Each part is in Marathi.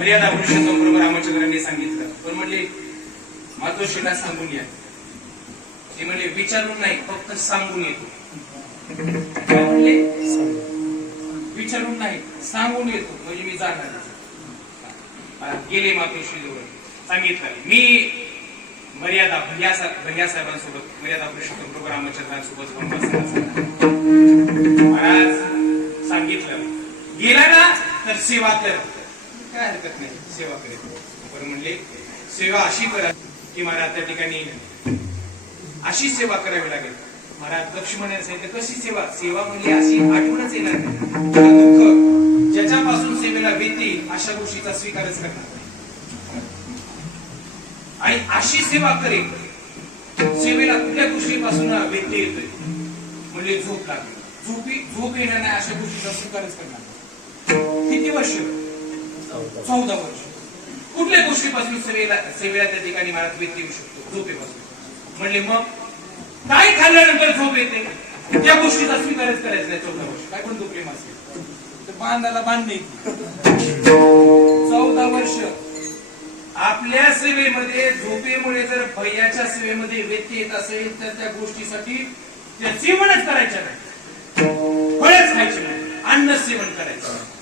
मर्यादा पुरुषोत्तम प्रभू रामचंद्रांनी सांगितलं. पण म्हणले मातोश्रीला सांगून या ते म्हणले विचारून नाही फक्त सांगून येतो. विचारून नाही सांगून येतो. म्हणजे मी जाणार गेले मातोश्री जवळ सांगितलं. मी मर्यादा भैया साहेब भैया साहेबांसोबत मर्यादा पुरुषोत्तम प्रभू रामचंद्रांसोबत महाराज सांगितलं. गेला ना तर सेवा कर. काय हरकत नाही सेवा करेल पण म्हणले सेवा अशी करा की महाराज त्या ठिकाणी अशी सेवा करावी लागेल. महाराज लक्ष्मणाने सांगितलं कशी सेवा? सेवा म्हणजे अशी आठवणच येणार नाही. दुःख ज्याच्यापासून सेवेला येतील अशा गोष्टीचा स्वीकारच करणार नाही. आणि अशी सेवा करेल सेवेला कुठल्या गोष्टीपासून व्यत्यय येतोय म्हणजे झोप लागली. झोपी झोप येणार नाही अशा गोष्टीचा स्वीकारच करणार किती वर्ष? चौदा वर्ष. कुठल्या गोष्टीपासून सेवेला सेवेला त्या ठिकाणी मला व्यत्यय येऊ शकतो झोपेपासून. म्हणले मग काय खाल्ल्यानंतर झोप येते? त्या गोष्टीचा स्वीकारच करायचा नाही चौदा वर्ष. काय पण तो प्रेम असेल तर बांधाला बांधणे चौदा वर्ष. आपल्या सेवेमध्ये झोपेमुळे जर भैयाच्या सेवेमध्ये व्यत्यय येत असेल तर त्या गोष्टीसाठी त्या सेवनच करायच्या नाही. फळच खायचे नाही. अन्न सेवन करायचं नाही.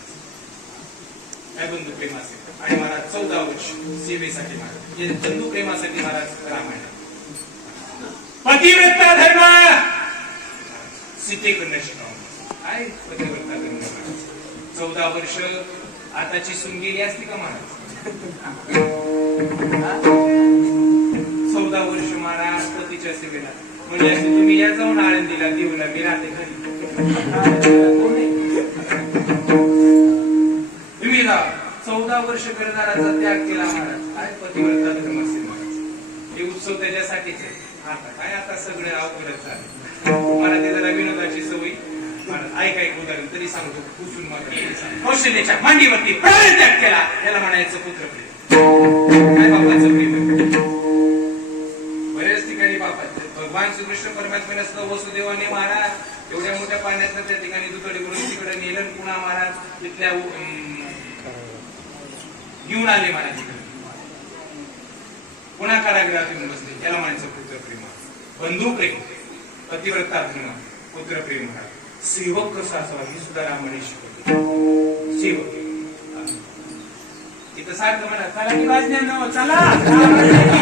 काय बंधू प्रेम असेल आणि महाराज चौदा वर्ष सेवेसाठी महाराज. हे बंधू प्रेमासाठी महाराज रामायण. पतिव्रत धर्म! सीतेकडनं शिकावं काय पतिव्रता धर्म चौदा वर्ष आताची सून गेली असती का महाराज? चौदा वर्ष महाराज पतीच्या सेवेला. म्हणजे तुम्ही या जाऊन आळंदीला देऊला मी राहते घरी. केला. चौदा वर्ष करणाऱ्याचा त्याग केला महाराज. काय पतिव्रता धर्म महाराज? हे उत्सव त्याच्यासाठीच आहे. आता काय आता सगळे अवघडच झाले. मला ते जरा विनोदाची सवय. ऐका एक उदाहरण तरी सांगतो. पुसून मात्र कौशल्याच्या मांडीवरती प्राण त्याग केला. याला म्हणायचं पुत्र काय बापाचं प्रेम बऱ्याच ठिकाणी बापा भगवान श्रीकृष्ण परमात्म्याने सुद्धा वसुदेवाने महाराज. एवढ्या मोठ्या पाण्यात त्या ठिकाणी दुकडे करून तिकडे नेलन पुन्हा महाराज. तिथल्या घेऊन आले म्हणायचे पुन्हा कारागृहात येऊन बसले. त्याला म्हणायचं पुत्र प्रेम बंधू प्रेम पतिव्रता धर्म पुत्र प्रेम महाराज सेवक कसा असावा हे सुद्धा रामाने शिकवले. सेवक. हा. इथं सारखं म्हणा चला की वाजण्या चला.